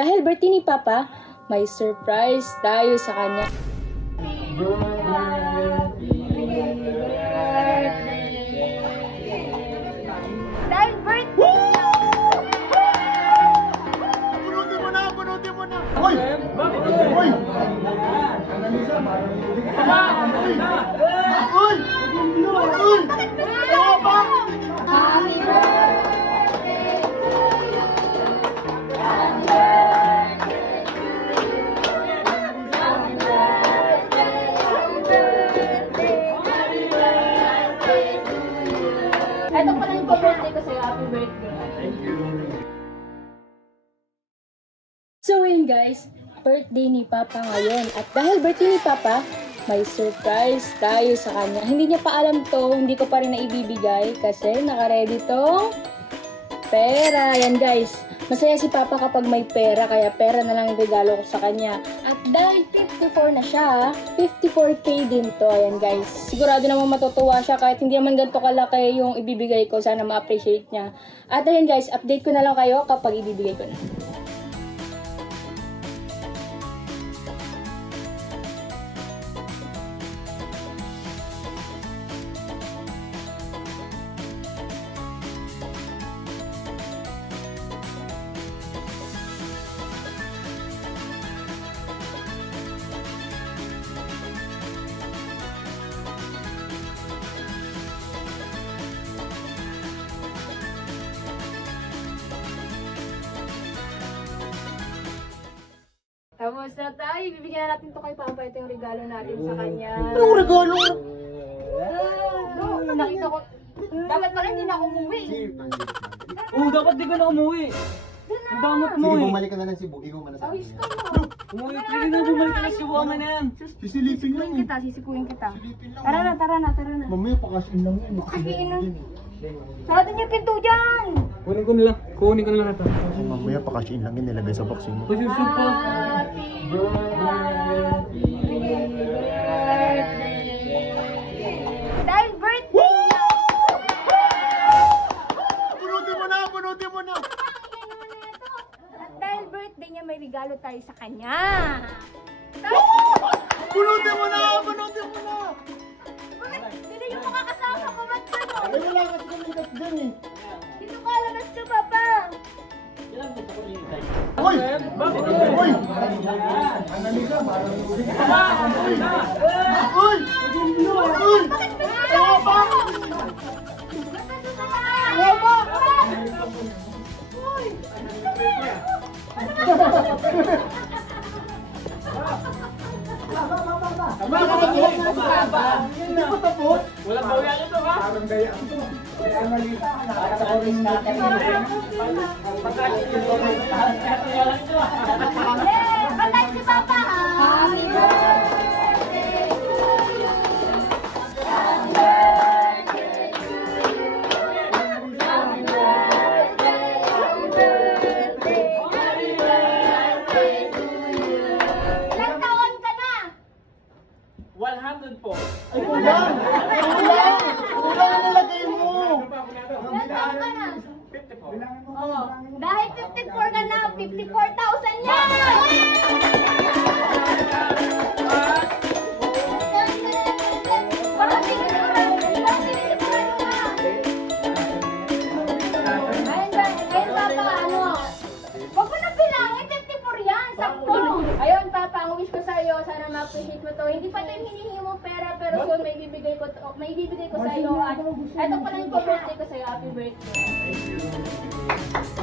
dahil birthday ni Papa, may surprise tayo sa kanya. Dahil birthday! Punutin mo na! Hoy! Hoy! Hoy! Hoy! Happy birthday! Ito pala yung pa-birthday ko sa'yo. Happy birthday. Thank you. So yun guys, birthday ni Papa ngayon. At dahil birthday ni Papa, may surprise tayo sa kanya. Hindi niya pa alam to, hindi ko pa rin naibibigay kasi naka-ready tong pera. Yan guys, masaya si Papa kapag may pera, kaya pera na lang yung regalo ko sa kanya. At dahil 54 na siya, 54K din to. Ayan guys, sigurado naman matutuwa siya kahit hindi naman ganito kalaki yung ibibigay ko. Sana ma-appreciate niya. At ayan guys, update ko na lang kayo kapag ibibigay ko na. Tapos na tayo, bibigyan na natin to kay Papa. Ito yung regalo natin sa kanya. Anong regalo? Nakita ko, dapat pala hindi na ako umuwi. Dapat di ka na umuwi. Ang damot mo Sige, eh. bumalik ka na ng Cebu. Ikaw man na sa akin. Ayos ka mo. Umuwi, sige na, bumalik ka na si Wama na yan. Sisilipin lang eh. Sisikuin kita. Silipin lang. Tara na. Mamaya pakasin lang yun. Kasiin na. Sarado niyo yung pinto dyan. Kunin ko na lang ito. Mamaya pakasin lang yun. Nilagay sa boxing mo. Pasusun pa. Happy birthday. Dahil birthday niya. Punutin mo na! At dahil birthday niya, may regalo tayo sa kanya. Punutin mo na! Hindi yung makakasama ko, ba't ka mo? Ay, wala kasi kami kat dyan eh. Dito ka, labas ka, Papa. Hoy! Hoy! Hoy! Hoy! Papa! Hindi pa tapos? Walang bawian ito ha? Parang gaya ito. Patay si Papa, ha? Happy birthday to you. Happy birthday to you. Happy birthday, happy birthday, happy birthday to you. Ilang taon ka na? 100 po. Ay, kulang! Kulang ang nilagay mo! Ilang taon ka na? 54. Oo. Dahil 54 ka na, 54,000 yan! Parang sinisimulan ka. Ayun, Papa, ano? Huwag mo na bilangin, 54 yan, sakto. Ayun, Papa, ang wish ko sa'yo, sana ma-appreciate mo to. Hindi pa ito yung hinihingi mo pera, pero soon may ibibigay ko sa'yo. At ito pa lang yung pa-birthday ko sa'yo. Happy birthday.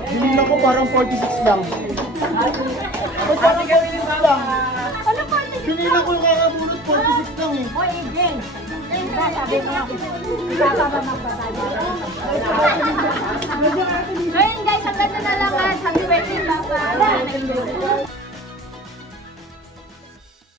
Binila ko parang 46 lang. Sabi kami ni Papa. Ano pa? Binila ko yung kakabulot 46 lang eh. Hoy, Adrian. Sabi mo, Papa ba magpapalala?